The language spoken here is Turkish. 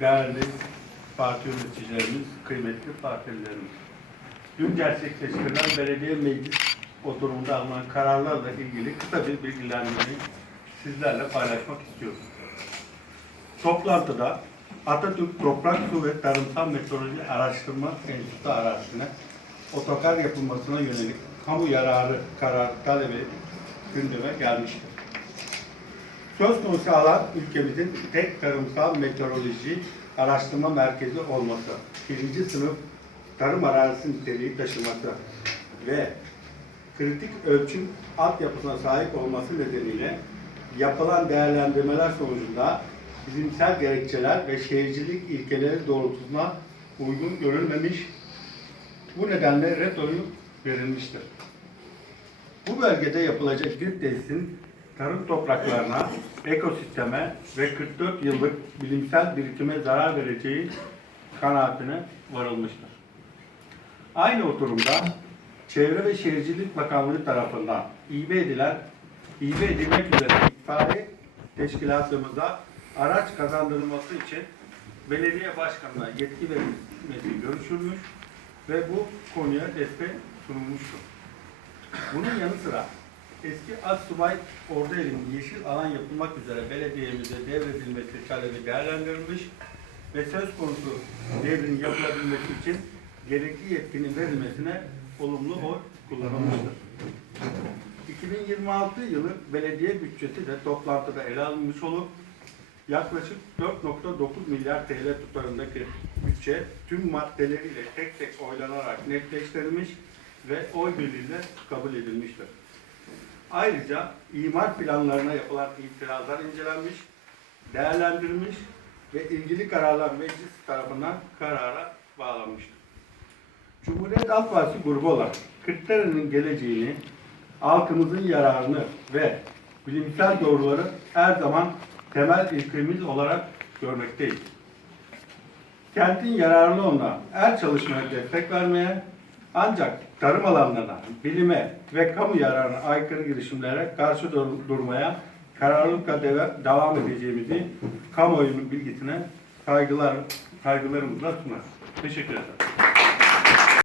değerli parti yöneticilerimiz, kıymetli partilerimiz. Dün gerçekleştirilen belediye meclis oturumunda alınan kararlarla ilgili kısa bir bilgilendirmeyi sizlerle paylaşmak istiyorum. Toplantıda Atatürk Toprak Su ve Tarımsal Meteoroloji Araştırma Enstitüsü arazisine otogar yapılmasına yönelik kamu yararı karar talebi gündeme gelmiştir. Söz konusu alan ülkemizin tek tarımsal meteoroloji araştırma merkezi olması, birinci sınıf tarım arazisi niteliği taşıması ve kritik ölçüm altyapısına sahip olması nedeniyle yapılan değerlendirmeler sonucunda bilimsel gerekçeler ve şehircilik ilkeleri doğrultusuna uygun görülmemiş, bu nedenle oyu verilmiştir. Bu bölgede yapılacak bir tesisin tarım topraklarına, ekosisteme ve 44 yıllık bilimsel birikime zarar vereceği kanaatine varılmıştır. Aynı oturumda Çevre ve Şehircilik Bakanlığı tarafından İB edilen, İB edilmek üzere itfaiye teşkilatımıza araç kazandırılması için belediye başkanına yetki verilmesi görüşülmüş ve bu konuya destek sunulmuştur. Bunun yanı sıra eski Assubay Ordueli'nin yeşil alan yapılmak üzere belediyemize devredilmesi talebi değerlendirilmiş ve söz konusu devrin yapılabilmesi için gerekli yetkinin verilmesine olumlu oy kullanılmıştır. 2026 yılı belediye bütçesi de toplantıda ele alınmış olup yaklaşık 4.9 milyar TL tutarındaki bütçe tüm maddeleriyle tek tek oylanarak netleştirilmiş ve oy birliğiyle kabul edilmiştir. Ayrıca imar planlarına yapılan itirazlar incelenmiş, değerlendirilmiş ve ilgili kararlar meclis tarafından karara bağlanmıştır. Cumhuriyet Halk Partisi grubu olarak Kırklareli'nin geleceğini, halkımızın yararını ve bilimsel doğruları her zaman temel ilkemiz olarak görmekteyiz. Kentin yararlı olana her çalışmaya destek vermeye ancak tarım alanlarına, bilime ve kamu yararına aykırı girişimlere karşı dur- durmaya kararlılıkla deve- devam edeceğimizi kamuoyunun bilgisine saygılar, saygılarımızla sunar. Teşekkür ederim.